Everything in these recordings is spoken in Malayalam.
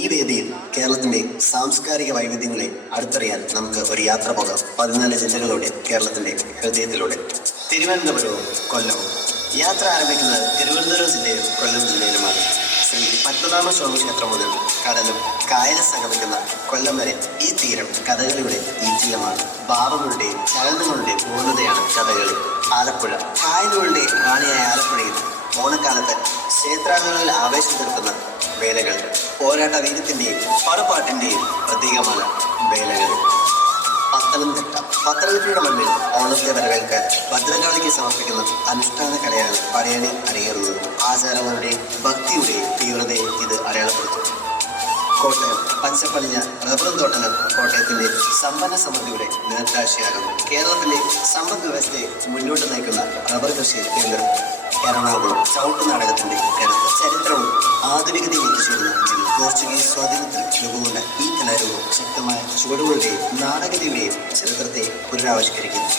ഈ വേദിയിൽ കേരളത്തിന്റെ സാംസ്കാരിക വൈവിധ്യങ്ങളെ അടുത്തറിയാൻ നമുക്ക് ഒരു യാത്ര പോകാം. 14 ജില്ലകളുടെ കേരളത്തിന്റെ ഹൃദയത്തിലൂടെ. തിരുവനന്തപുരവും കൊല്ലവും. യാത്ര ആരംഭിക്കുന്നത് തിരുവനന്തപുരം ജില്ലയിലും കൊല്ലം ജില്ലയിലുമാണ്. ശ്രീ പത്മനാഭ സ്വാമി ക്ഷേത്രം മുതൽ കടലും കായലും സംഗമിക്കുന്ന കൊല്ലം വരെ ഈ തീരം കഥകളിയുടെ ഈറ്റില്ലമാണ്. ഭാവങ്ങളുടെയും ചലനങ്ങളുടെയും പൂർണ്ണതയാണ് കഥകളി. ആലപ്പുഴ. കായലുകളുടെ റാണിയായ ആലപ്പുഴയിൽ ഓണക്കാലത്ത് ക്ഷേത്രാംഗങ്ങളിൽ ആവേശം തീർക്കുന്ന വേലകൾ. പോരാട്ട വീരത്തിന്റെയും പടപ്പാട്ടിന്റെയും പ്രതീകമാണ് വേലകൾ. പത്തനംതിട്ടയുടെ മണ്ണിൽ ഓണത്തെ വരവേൽക്കാൻ ഭദ്രകാളിക്ക് സമർപ്പിക്കുന്ന അനുഷ്ഠാന കലയാണ് പടയണി അരങ്ങേറുന്നത്. ആചാരങ്ങളുടെയും ഭക്തിയുടെയും തീവ്രതയെ ഇത് അടയാളപ്പെടുത്തും. കോട്ടയം. പച്ചപ്പണിഞ്ഞ റബ്ബറും തോട്ടങ്ങൾ കോട്ടയത്തിന്റെ സമ്പന്ന സമൃദ്ധിയുടെ നേർക്കാഴ്ചയാകുന്നു. കേരളത്തിലെ സമ്പദ് വ്യവസ്ഥയെ മുന്നോട്ട് നയിക്കുന്ന റബ്ബർ കൃഷി കേന്ദ്രം എറണാകുളം. ചവിട്ടുനാടകത്തിന്റെ കരുത്ത്. ചരിത്രവും ആധുനികതയും എത്തിച്ചേരുന്ന ജില്ല. പോർച്ചുഗീസ് സ്വാധീനത്തിൽ രൂപംകൊണ്ട ഈ കലാരൂപം ശക്തമായ ചുവടുകളുടെയും നാടകതയുടെയും ചരിത്രത്തെ പുനരാവിഷ്കരിക്കുന്നു.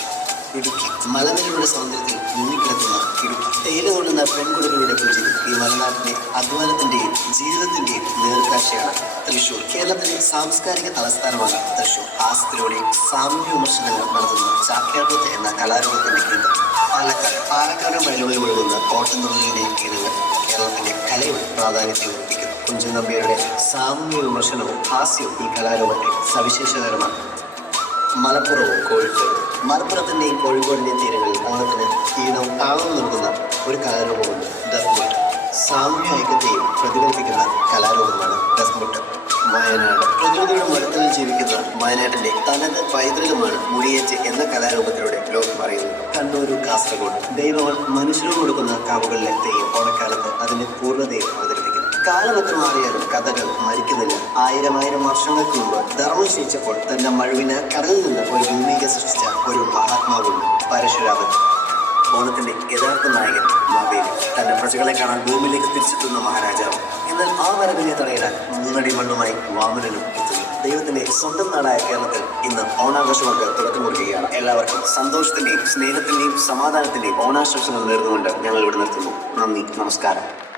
ഇടുക്കി. മലനിരയുടെ സൗന്ദര്യത്തിൽ മുങ്ങിക്കിടക്കുന്ന ഇടുക്കി. തേയില കൊള്ളുന്ന പെൺകുടികളുടെ പുഞ്ചിരി ഈ മലനാട്ടിലെ അധ്വാനത്തിന്റെയും ജീവിതത്തിന്റെയും നേർക്കാഴ്ചയാണ്. തൃശൂർ. കേരളത്തിലെ സാംസ്കാരിക തലസ്ഥാനമാണ് തൃശൂർ. ഹാസ്യത്തിലൂടെ സാമൂഹ്യ വിമർശനങ്ങൾ നടത്തുന്ന ചാക്യാർകൂത്ത് എന്ന കലാരൂപത്തിന്റെ കേന്ദ്രം. പാലക്കാട് വയലുകളിൽ ഒഴുകുന്ന ഓട്ടംതുള്ളലിന്റെ ഇനങ്ങൾ കേരളത്തിന്റെ കലയുടെ പ്രാധാന്യത്തെ ഉറപ്പിക്കുന്നു. കുഞ്ചൻ നമ്പ്യാരുടെ സാമൂഹ്യ വിമർശനവും ഹാസ്യവും ഈ കലാരൂപത്തെ സവിശേഷകരമാണ്. മലപ്പുറവും കോഴിക്കോട്. മലപ്പുറത്തിന്റെയും കോഴിക്കോടിന്റെയും തീരങ്ങളിൽ ഓണത്തിന് ഈണവും താളവും നൽകുന്ന ഒരു കലാരൂപമുണ്ട്, ദഫ്മുട്ട്. സാമൂഹ്യ ഐക്യത്തെയും പ്രതിഫലിപ്പിക്കുന്ന കലാരൂപമാണ് ദഫ്മുട്ട്. വയനാട്. പ്രകൃതിയുടെ മരത്തിൽ ജീവിക്കുന്ന വയനാട്ടിന്റെ തനത് പൈതൃകമാണ് മുടിയേറ്റ് എന്ന കലാരൂപത്തിലൂടെ ലോകം പറയുന്നത്. കണ്ണൂർ, കാസർഗോഡ്. ദൈവങ്ങൾ മനുഷ്യരോട് കൊടുക്കുന്ന കാവുകളിലെ തെയ്യം ഓണക്കാലത്ത് അതിന്റെ പൂർണ്ണതയെ അവതരിപ്പിക്കുന്നു. കാലമൊക്കെ മാറിയാലും കഥകൾ മരിക്കുന്നില്ല. ആയിരം വർഷങ്ങൾക്ക് മുമ്പ് ധർമ്മം ക്ഷയിച്ചപ്പോൾ തന്റെ മഴുവിന് കടലിൽ നിന്ന് ഒരു ഭൂമിക സൃഷ്ടിച്ച ഒരു മഹാത്മാവുണ്ട്, പരശുരാമൻ. ഓണത്തിന്റെ യഥാർത്ഥ നായകൻ മാവേലി. തന്റെ പ്രജകളെ കാണാൻ ഭൂമിയിലേക്ക് തിരിച്ചെത്തുന്ന മഹാരാജാവ്. എന്നാൽ ആ വരവിനെ തടയിടാൻ 3 അടി മണ്ണുമായി വാമനനും എത്തുന്നു. ദൈവത്തിന്റെ സ്വന്തം നാടായ കേരളത്തിൽ ഇന്ന് ഓണാഘോഷങ്ങൾക്ക് തുടക്കം കുറിക്കുകയാണ്. എല്ലാവർക്കും സന്തോഷത്തിന്റെയും സ്നേഹത്തിന്റെയും സമാധാനത്തിന്റെയും ഓണാശംസകൾ നേർന്നുകൊണ്ട് ഞങ്ങൾ ഇവിടെ നിർത്തുന്നു. നന്ദി, നമസ്കാരം.